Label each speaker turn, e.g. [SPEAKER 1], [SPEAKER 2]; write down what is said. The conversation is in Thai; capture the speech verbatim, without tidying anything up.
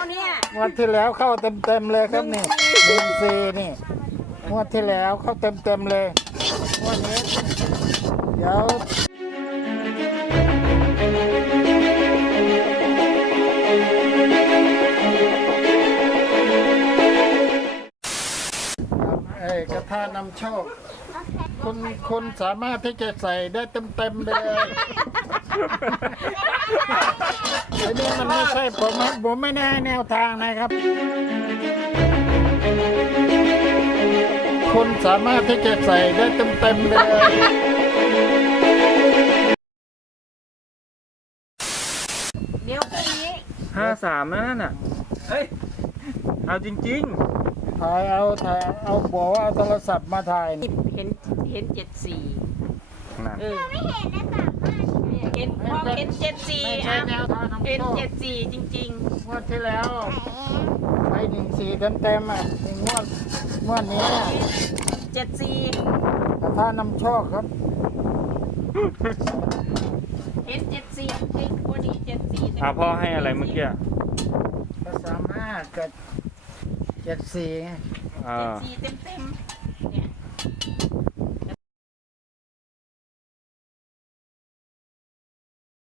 [SPEAKER 1] เนี่ย
[SPEAKER 2] งวดที่แล้วเข้าเต็มเต็มๆเลยครับนี่หนึ่งสี่นี่งวดที่แล้วเข้าเต็มเต็มๆเลยงวดนี้เดี๋ยวไอ้กระทะนำโชคคุณคุณสามารถที่จะใส่ได้เต็มเต็มๆไปเลยไอ้นี่มันไม่ใช่ผมนะผมไม่ได้ให้แนวทางนะครับ คุณสามารถที่จะใส่ได้เต็มเต็มๆไปเลย
[SPEAKER 1] เดี๋ยวพรุ่งนี้
[SPEAKER 3] ห้าสามนั่นน่ะเฮ้ย เอาจริง
[SPEAKER 2] ถ่ายเอาถ่ายเอาบอกว่าเอาโทรศัพท์มาถ่าย
[SPEAKER 1] เห็นเห็นเจ็ดสี่
[SPEAKER 3] ๆนะ
[SPEAKER 1] เออไม่เห็นนะสามารถเห็นพอเห็นเจ็ดสี่
[SPEAKER 2] ไม่ใช่
[SPEAKER 1] อ่ะ
[SPEAKER 2] แนวทางนำ
[SPEAKER 1] เห็น
[SPEAKER 2] โชค
[SPEAKER 1] เจ็ดสี่จริง
[SPEAKER 2] งวดที่แล้วไปหนึ่งสี่เต็มเต็มๆอ่ะนี่งวดงวดนี้
[SPEAKER 1] ๆเจ็ดสี่
[SPEAKER 2] กระทะนำโชคครับ
[SPEAKER 1] เห็นเจ็ดสี่จริงวันนี้เจ็ดสี่
[SPEAKER 3] อ่าพ่อให้อะไรเมื่อกี้
[SPEAKER 2] ก็สามารถเกิดเจ็ดสี่ไง
[SPEAKER 3] อ่า
[SPEAKER 1] เจ็ดสี่เต็มเต็มๆเนี่ย